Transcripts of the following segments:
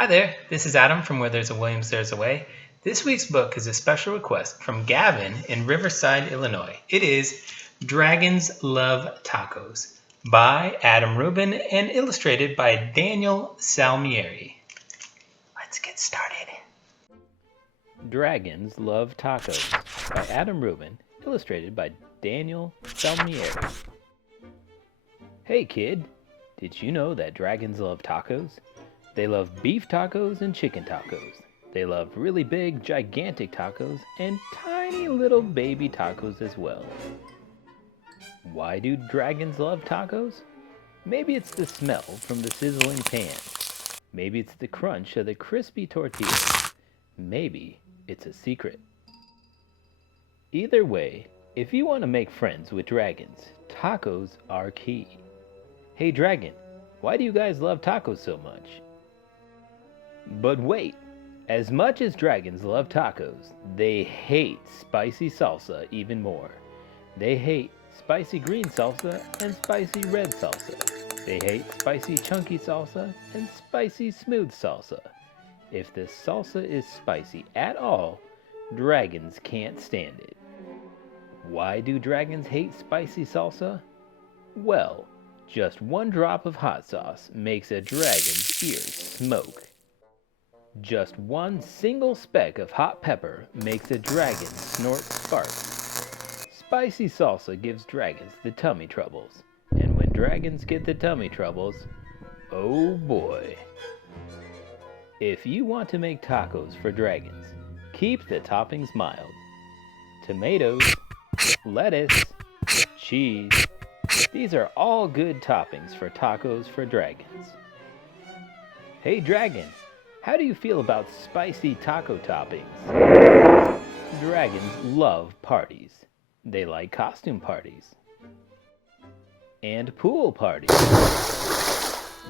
Hi there, this is Adam from Where There's a Williams, There's a Way. This week's book is a special request from Gavin in Riverside, Illinois. It is Dragons Love Tacos by Adam Rubin and illustrated by Daniel Salmieri. Let's get started. Dragons Love Tacos by Adam Rubin, illustrated by Daniel Salmieri. Hey kid, did you know that dragons love tacos? They love beef tacos and chicken tacos. They love really big, gigantic tacos and tiny little baby tacos as well. Why do dragons love tacos? Maybe it's the smell from the sizzling pan. Maybe it's the crunch of the crispy tortillas. Maybe it's a secret. Either way, if you want to make friends with dragons, tacos are key. Hey dragon, why do you guys love tacos so much? But wait, as much as dragons love tacos, they hate spicy salsa even more. They hate spicy green salsa and spicy red salsa. They hate spicy chunky salsa and spicy smooth salsa. If the salsa is spicy at all, dragons can't stand it. Why do dragons hate spicy salsa? Well, just one drop of hot sauce makes a dragon's ears smoke. Just one single speck of hot pepper makes a dragon snort sparks. Spicy salsa gives dragons the tummy troubles. And when dragons get the tummy troubles, oh boy. If you want to make tacos for dragons, keep the toppings mild. Tomatoes, lettuce, cheese, these are all good toppings for tacos for dragons. Hey dragon, how do you feel about spicy taco toppings? Dragons love parties. They like costume parties. And pool parties.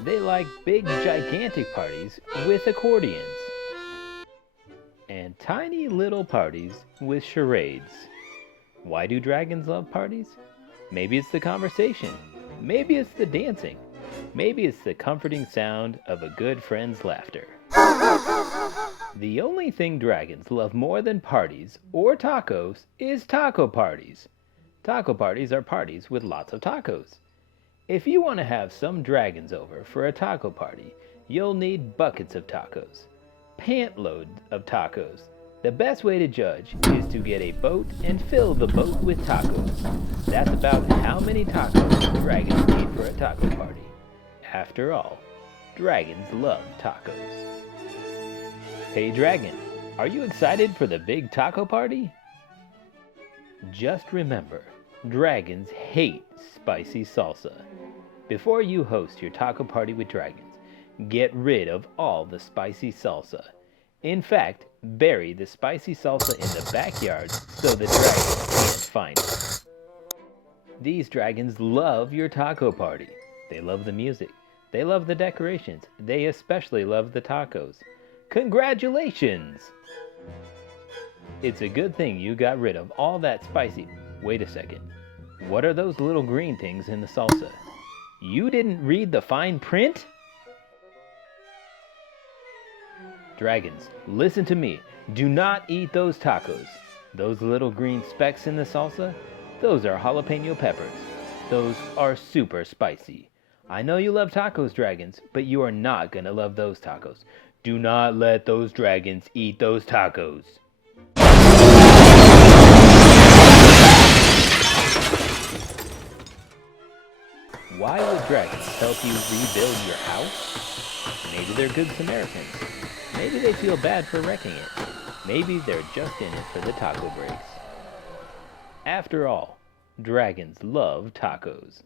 They like big gigantic parties with accordions. And tiny little parties with charades. Why do dragons love parties? Maybe it's the conversation. Maybe it's the dancing. Maybe it's the comforting sound of a good friend's laughter. The only thing dragons love more than parties or tacos is taco parties. Taco parties are parties with lots of tacos. If you want to have some dragons over for a taco party, you'll need buckets of tacos, pant loads of tacos. The best way to judge is to get a boat and fill the boat with tacos. That's about how many tacos dragons need for a taco party. After all, dragons love tacos. Hey dragon, are you excited for the big taco party? Just remember, dragons hate spicy salsa. Before you host your taco party with dragons, get rid of all the spicy salsa. In fact, bury the spicy salsa in the backyard so the dragons can't find it. These dragons love your taco party. They love the music. They love the decorations. They especially love the tacos. Congratulations! It's a good thing you got rid of all that spicy. Wait a second. What are those little green things in the salsa? You didn't read the fine print? Dragons, listen to me. Do not eat those tacos. Those little green specks in the salsa, those are jalapeno peppers. Those are super spicy. I know you love tacos, dragons, but you are not gonna love those tacos. Do not let those dragons eat those tacos. Why would dragons help you rebuild your house? Maybe they're good Samaritans. Maybe they feel bad for wrecking it. Maybe they're just in it for the taco breaks. After all, dragons love tacos.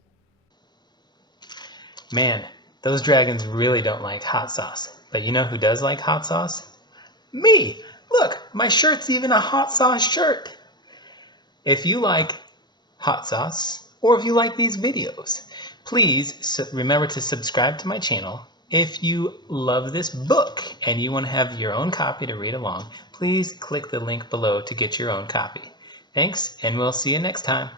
Man, those dragons really don't like hot sauce. But you know who does like hot sauce? Me! Look, my shirt's even a hot sauce shirt. If you like hot sauce, or if you like these videos, please remember to subscribe to my channel. If you love this book and you want to have your own copy to read along, please click the link below to get your own copy. Thanks, and we'll see you next time.